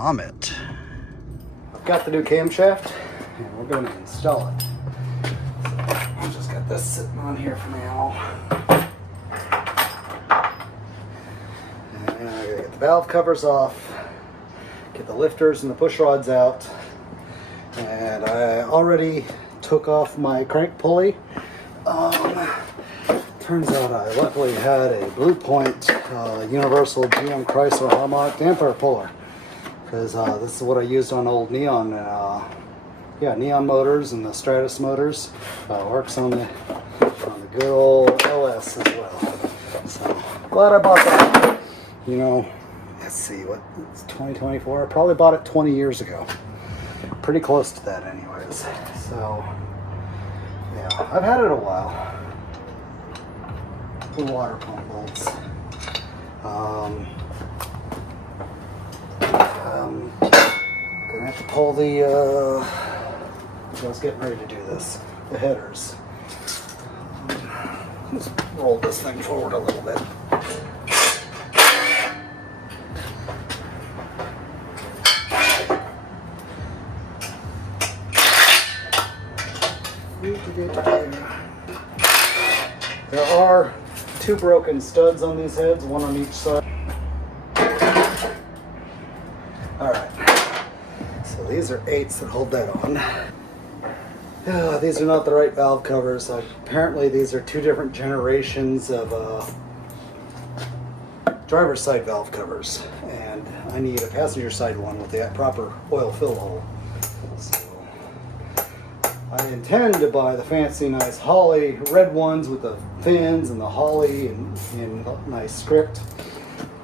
Comet. I've got the new camshaft and we're going to install it. So I just got this sitting on here for now. And I gotta get the valve covers off, get the lifters and the push rods out, and I already took off my crank pulley. Turns out I luckily had a Blue Point Universal GM Chrysler harmonic damper puller, because this is what I used on old Neon, Neon motors and the Stratus motors. Works on the good old LS as well. So glad I bought that. You know, let's see, it's 2024. I probably bought it 20 years ago. Pretty close to that, anyways. So yeah, I've had it a while. The water pump bolts. Gonna have to pull the. I was getting ready to do this. The headers. Let's roll this thing forward a little bit. There are 2 broken studs on these heads, one on each side. Alright, so these are 8s that hold that on. These are not the right valve covers. Apparently these are 2 different generations of driver's side valve covers, and I need a passenger side one with the proper oil fill hole. So I intend to buy the fancy nice Holley red ones with the fins and the Holley and nice script,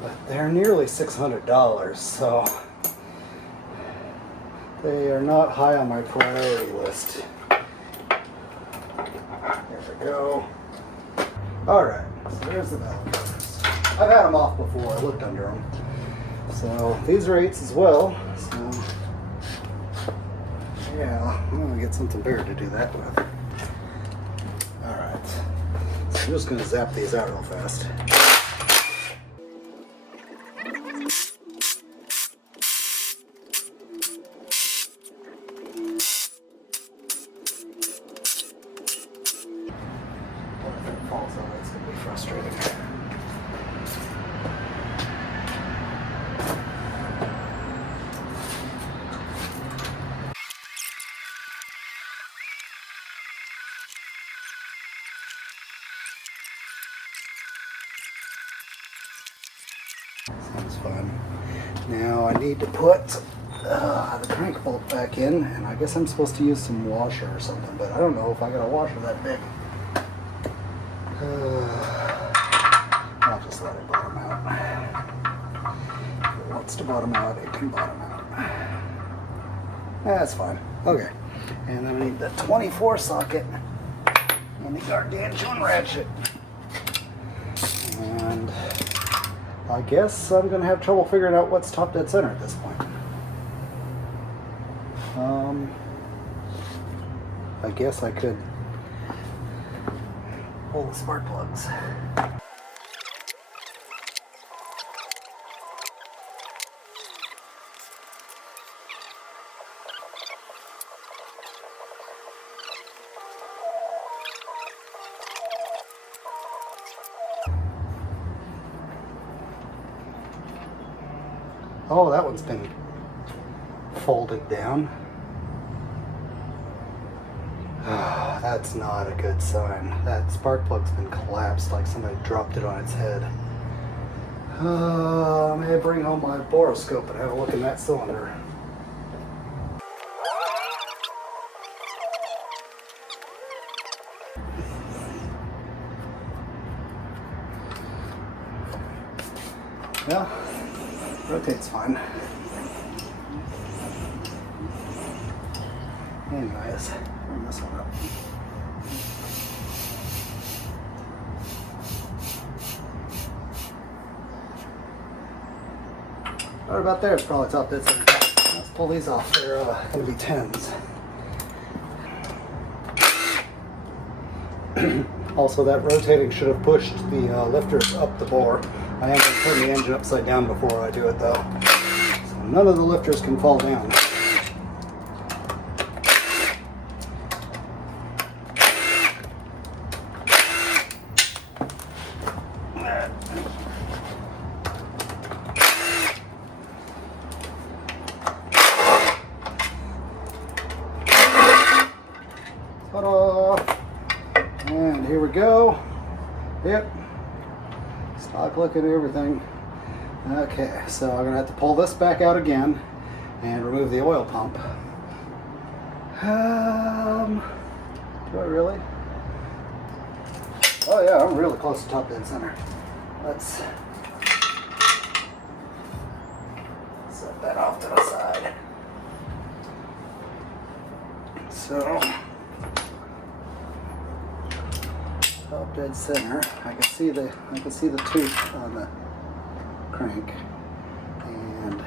but they're nearly $600, so they are not high on my priority list. There we go. Alright, so there's the valve covers. I've had them off before, I looked under them. So these are 8s as well, so yeah, I'm going to get something bigger to do that with. Alright, so I'm just going to zap these out real fast. What if it falls out? It's going to be frustrating. Sounds fun. Now I need to put the crank bolt back in, and I guess I'm supposed to use some washer or something, but I don't know if I got a washer that big. I'll just let it bottom out. If it wants to bottom out, it can bottom out. That's fine. Okay. And then I need the 24 socket and the gargantuan ratchet. And I guess I'm going to have trouble figuring out what's top dead center at this point. I guess I could pull the spark plugs. Oh, that one's been folded down. That's not a good sign. That spark plug's been collapsed like somebody dropped it on its head. I may bring home my boroscope and have a look in that cylinder. Yeah. Rotates fine. Anyways, bring this one up. Right about there, it's probably top dead center. Let's pull these off. They're going to be 10s. Also, that rotating should have pushed the lifters up the bore. I am going to turn the engine upside down before I do it though. So none of the lifters can fall down. Ta-da! And here we go. Yep. Stock looking at everything. Okay, so I'm gonna have to pull this back out again and remove the oil pump. Do I really? Oh yeah, I'm really close to top dead center. Let's set that off to the side. So, top dead center. I can see the tooth on the crank, and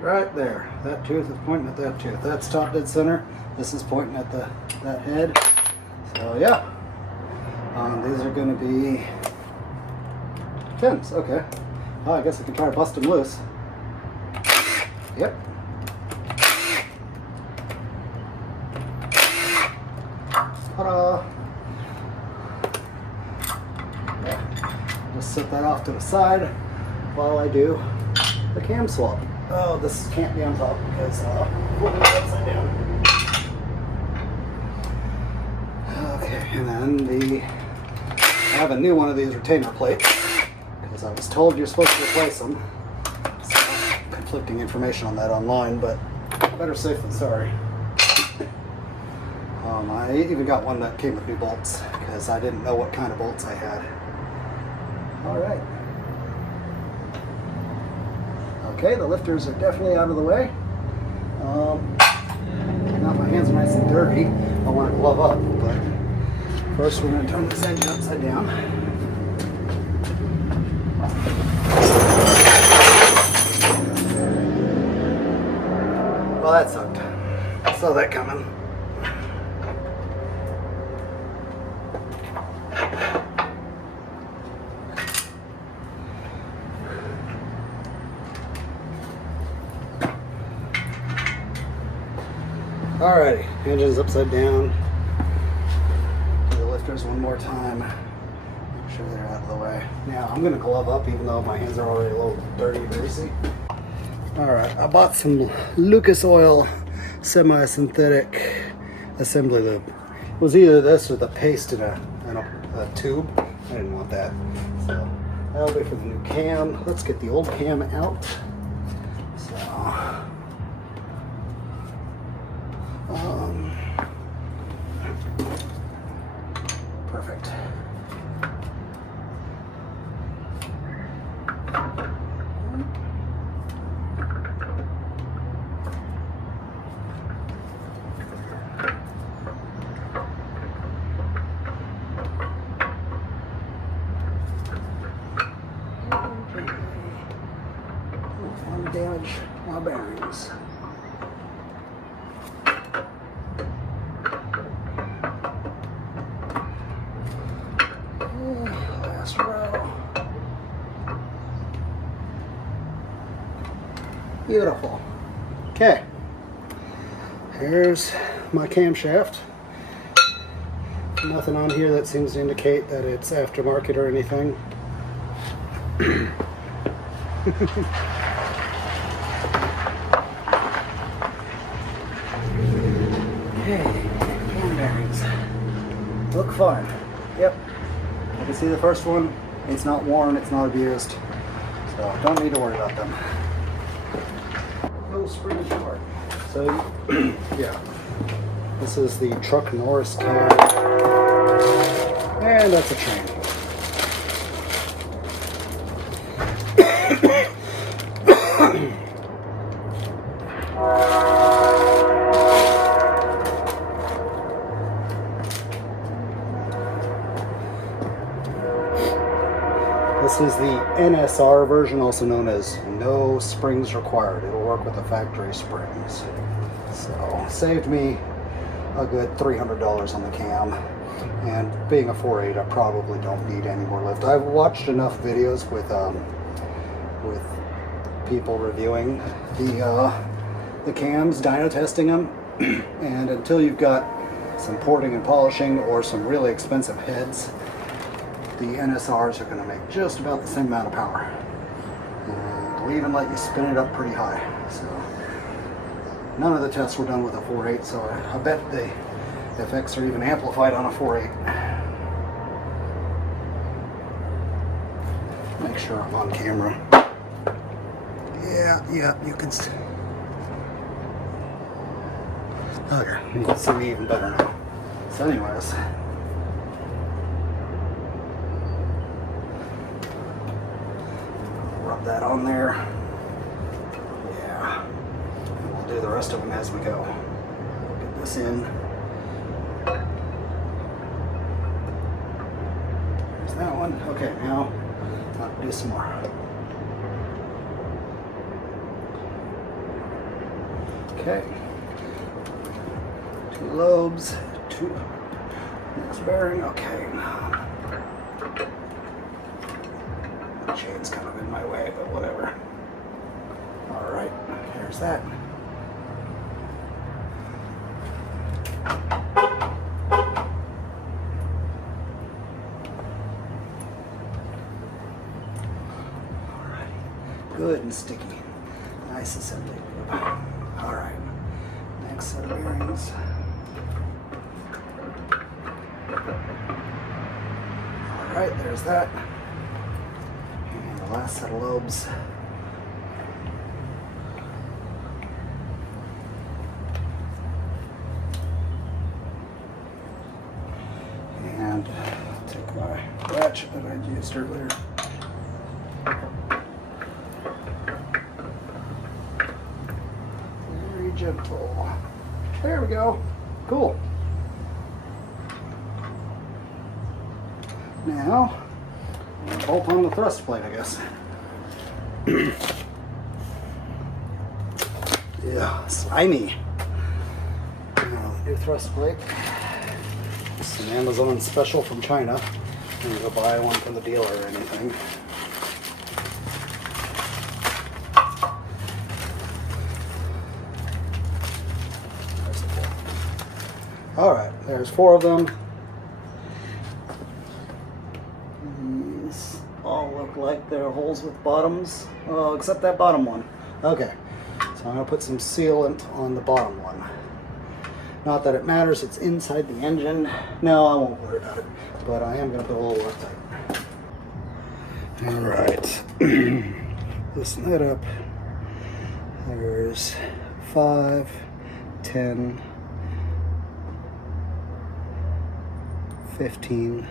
right there, that tooth is pointing at that tooth. That's top dead center. This is pointing at that head. So yeah, these are going to be pins. Okay. Oh, I guess I can try to bust them loose. Yep. Ta-da! Yeah. Just set that off to the side while I do the cam swap. Oh, this can't be on top because put it upside down. Okay, and then I have a new one of these retainer plates because I was told you're supposed to replace them. So, conflicting information on that online, but better safe than sorry. I even got one that came with new bolts because I didn't know what kind of bolts I had. Alright. Okay, the lifters are definitely out of the way. Now my hands are nice and dirty. I want to glove up, but first we're going to turn this engine upside down. Well, that sucked. I saw that coming. Alrighty, engine's upside down. Do the lifters one more time. Make sure they're out of the way. Now I'm gonna glove up even though my hands are already a little dirty and greasy. Alright, I bought some Lucas Oil semi-synthetic assembly lube. It was either this or the paste in a tube. I didn't want that. So that'll be for the new cam. Let's get the old cam out. So perfect. Don't want to damage my bearings. Last row. Beautiful. Okay. Here's my camshaft. Nothing on here that seems to indicate that it's aftermarket or anything. Okay, cam bearings. Look fine. Yep. You can see the first one. It's not worn, it's not abused. So don't need to worry about them. No spring short. So yeah. This is the Truck Norris cam. And that's a train. This is the NSR version, also known as no springs required. It'll work with the factory springs. So saved me a good $300 on the cam. And being a 4.8, I probably don't need any more lift. I've watched enough videos with people reviewing the cams, dyno testing them, and until you've got some porting and polishing or some really expensive heads, the NSRs are going to make just about the same amount of power. And they'll even let you spin it up pretty high. So none of the tests were done with a 4.8, so I bet the effects are even amplified on a 4.8. Make sure I'm on camera. Yeah, you can see. Okay, you can see me even better now. So anyways, rub that on there. Yeah, and we'll do the rest of them as we go. Get this in. There's that one. Okay, now I'll do some more. Okay. 2 lobes, 2 next bearing. Okay. The chain's kind of in my way, but whatever. All right, here's that. Good and sticky. Nice assembly. All right. Next set of bearings. All right, there's that. And the last set of lobes. And I'll take my ratchet that I used earlier. Gentle. There we go. Cool. Now, bolt on the thrust plate, I guess. Yeah, slimy. Now, the new thrust plate. It's an Amazon special from China. I'm gonna go buy one from the dealer or anything. All right, there's 4 of them. These all look like they're holes with bottoms, except that bottom one. Okay, so I'm gonna put some sealant on the bottom one. Not that it matters, it's inside the engine. No, I won't worry about it, but I am gonna put a little Loctite. All right, loosen that up. There's 5, 10, 15.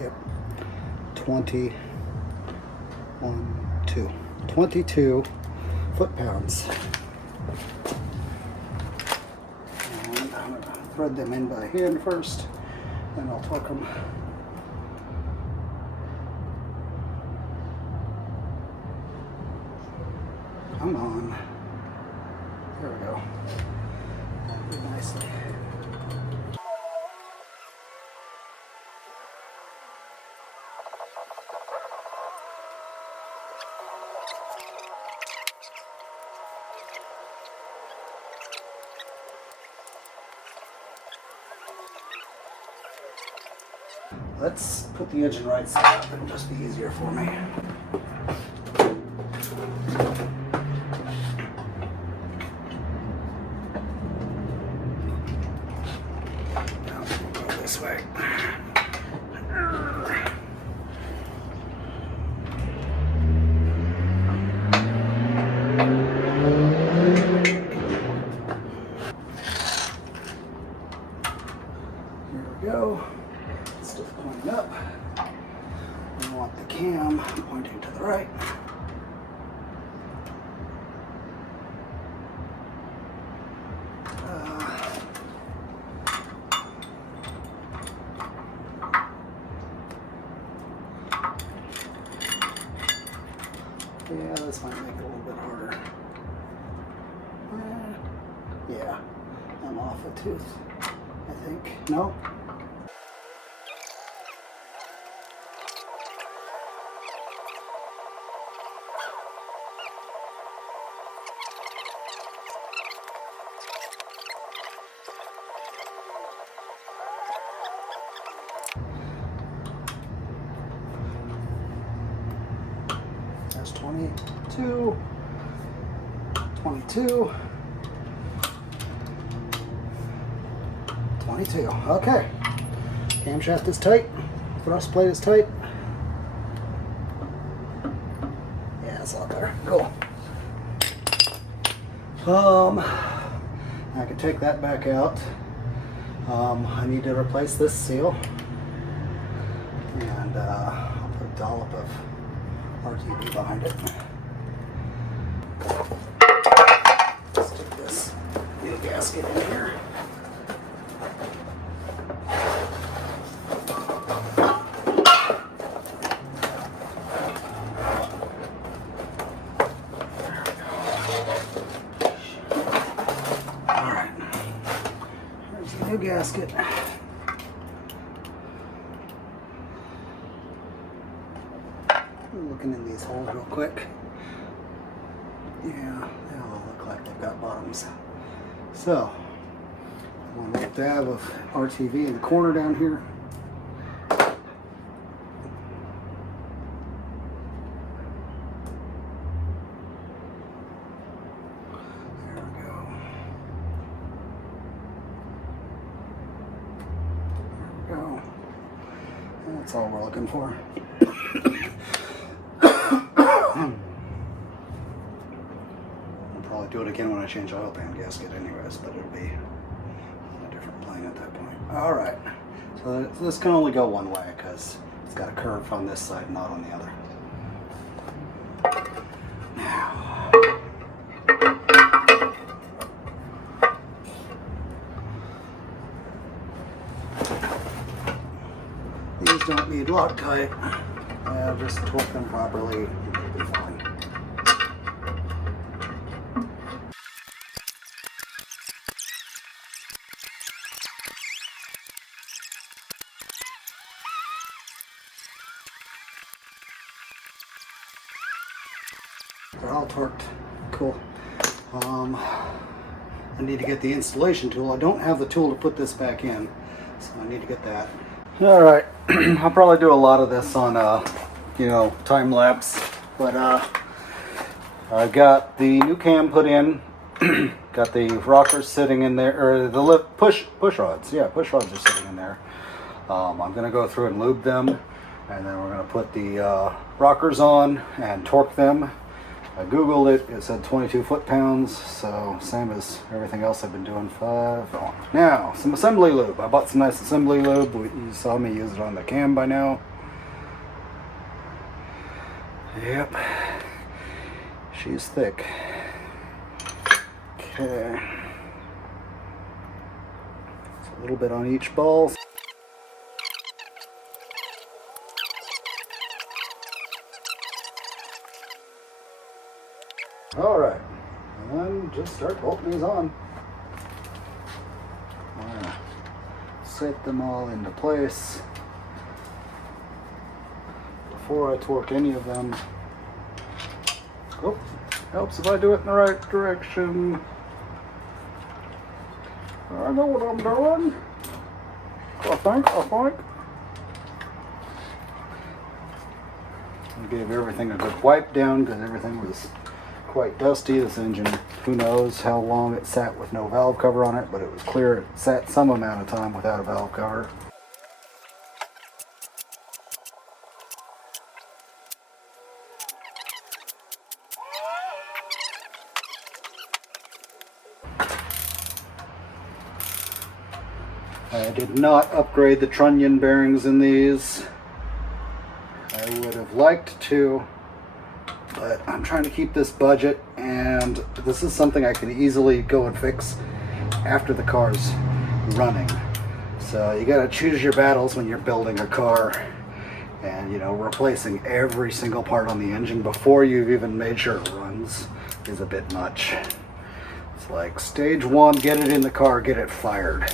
Yep. 20. 1, 2. 22 foot-pounds. And I'm going to thread them in by hand first, then I'll torque them. Come on. There we go. Nicely. Let's put the engine right side up. It'll just be easier for me. This way. Here we go. Still pointing up. We want the cam pointing to the right. Yeah, this might make it a little bit harder. Yeah, I'm off a tooth, I think. No? That's 22, 22, 22. Okay. Camshaft is tight. Thrust plate is tight. Yeah, it's a lot better. Cool. I can take that back out. I need to replace this seal. And I'll put a dollop of RTV behind it. Let's stick this new gasket in here. Alright, here's the new gasket. Looking in these holes real quick. Yeah, they all look like they've got bottoms. So, one little dab of RTV in the corner down here. There we go. There we go. That's all we're looking for. I'll probably do it again when I change the oil pan gasket anyways, but it'll be on a different plane at that point. Alright, so this can only go one way because it's got a curve on this side, not on the other. Now, these don't need Loctite. Just torque them properly, it'll be fine. They're all torqued. Cool. I need to get the installation tool. I don't have the tool to put this back in, so I need to get that. All right, I'll probably do a lot of this on, time lapse, but I got the new cam put in, got the rockers sitting in there, or the lift push rods. Yeah, push rods are sitting in there. I'm gonna go through and lube them, and then we're gonna put the rockers on and torque them. I googled it, it said 22 foot-pounds, so same as everything else I've been doing. 5 on. Now, some assembly lube. I bought some nice assembly lube. You saw me use it on the cam by now. Yep. She's thick. Okay. It's a little bit on each ball. Alright, and then just start bolting these on. I'm gonna set them all into place before I torque any of them. Oh, helps if I do it in the right direction. I know what I'm doing. I think. I gave everything a good wipe down because everything was quite dusty. This engine, who knows how long it sat with no valve cover on it, but it was clear it sat some amount of time without a valve cover. I did not upgrade the trunnion bearings in these. I would have liked to, but I'm trying to keep this budget, and this is something I can easily go and fix after the car's running. So you gotta choose your battles when you're building a car, and replacing every single part on the engine before you've even made sure it runs is a bit much. It's like stage one, get it in the car, get it fired.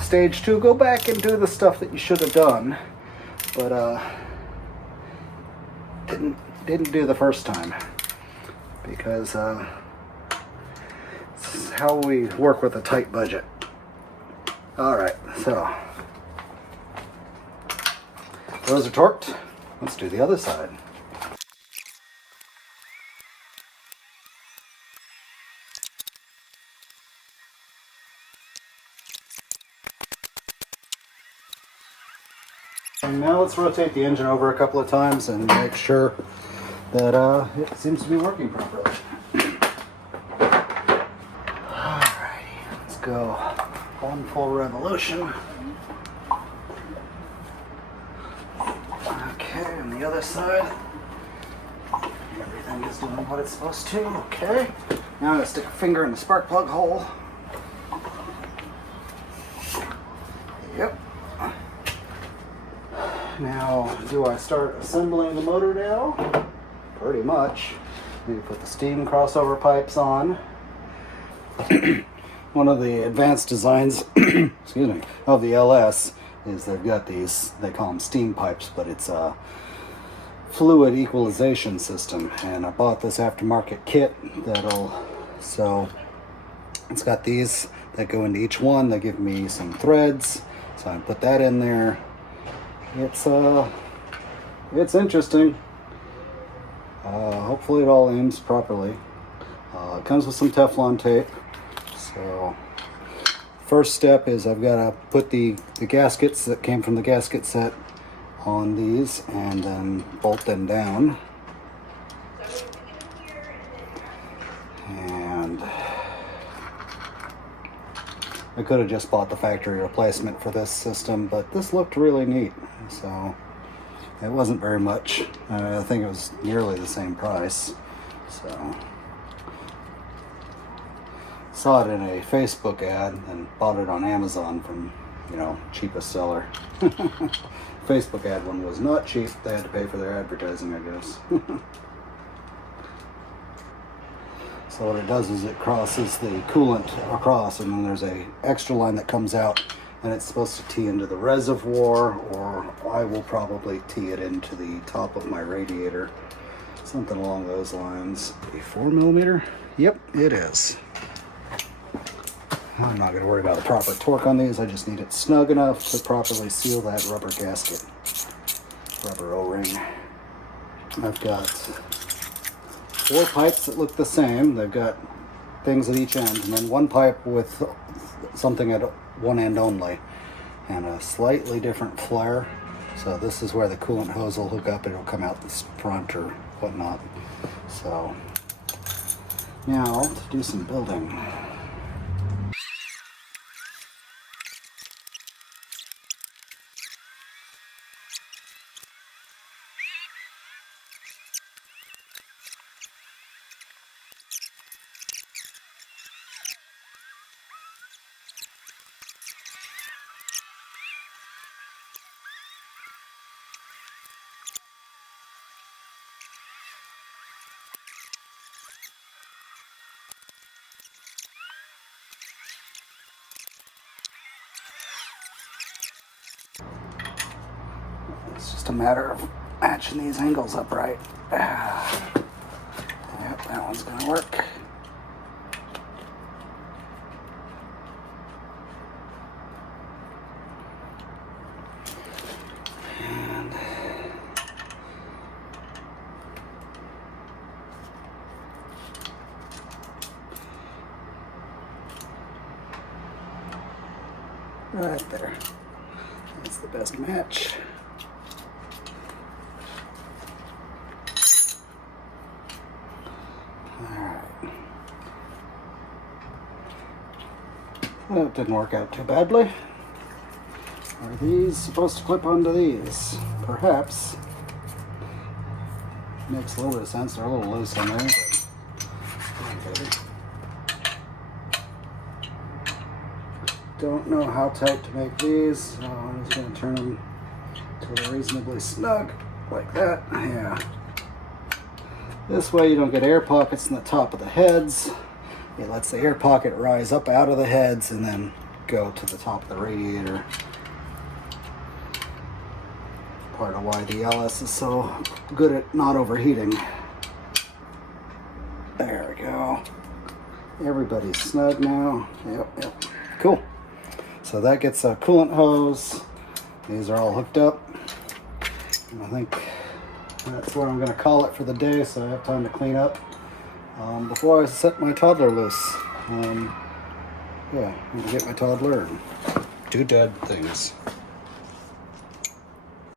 Stage two, go back and do the stuff that you should have done, but didn't do the first time, because this is how we work with a tight budget. All right, so those are torqued. Let's do the other side. And now let's rotate the engine over a couple of times and make sure that it seems to be working properly. Alrighty, let's go one full revolution. Okay, on the other side, everything is doing what it's supposed to. Okay, now I'm going to stick a finger in the spark plug hole. Yep. Now, do I start assembling the motor now? Pretty much. Need to put the steam crossover pipes on. One of the advanced designs excuse me, of the LS is they've got these, they call them steam pipes, but it's a fluid equalization system. And I bought this aftermarket kit so it's got these that go into each one. They give me some threads, so I put that in there. It's interesting. Hopefully it all aims properly. It comes with some Teflon tape. So first step is I've got to put the gaskets that came from the gasket set on these and then bolt them down. And I could have just bought the factory replacement for this system, but this looked really neat, so it wasn't very much. I think it was nearly the same price. So saw it in a Facebook ad and bought it on Amazon from, cheapest seller. Facebook ad one was not cheap. They had to pay for their advertising, I guess. So what it does is it crosses the coolant across, and then there's a extra line that comes out, and it's supposed to tee into the reservoir, or I will probably tee it into the top of my radiator. Something along those lines. A 4mm? Yep, it is. I'm not going to worry about the proper torque on these. I just need it snug enough to properly seal that rubber gasket. Rubber O-ring. I've got 4 pipes that look the same. They've got things at each end, and then one pipe with something at one end only, and a slightly different flare. So this is where the coolant hose will hook up. It'll come out this front or whatnot. So now to do some building. It's just a matter of matching these angles up right. Yep, that one's gonna work. And right there. That's the best match. That didn't work out too badly. Are these supposed to clip onto these? Perhaps. Makes a little bit of sense. They're a little loose on there. But don't know how tight to make these, so I'm just going to turn them to reasonably snug, like that. Yeah. This way you don't get air pockets in the top of the heads. it lets the air pocket rise up out of the heads and then go to the top of the radiator. Part of why the LS is so good at not overheating. There we go. Everybody's snug now. Yep. Cool. So that gets a coolant hose. These are all hooked up. And I think that's where I'm going to call it for the day, so I have time to clean up before I set my toddler loose. Yeah, I'm going to get my toddler and do dad things.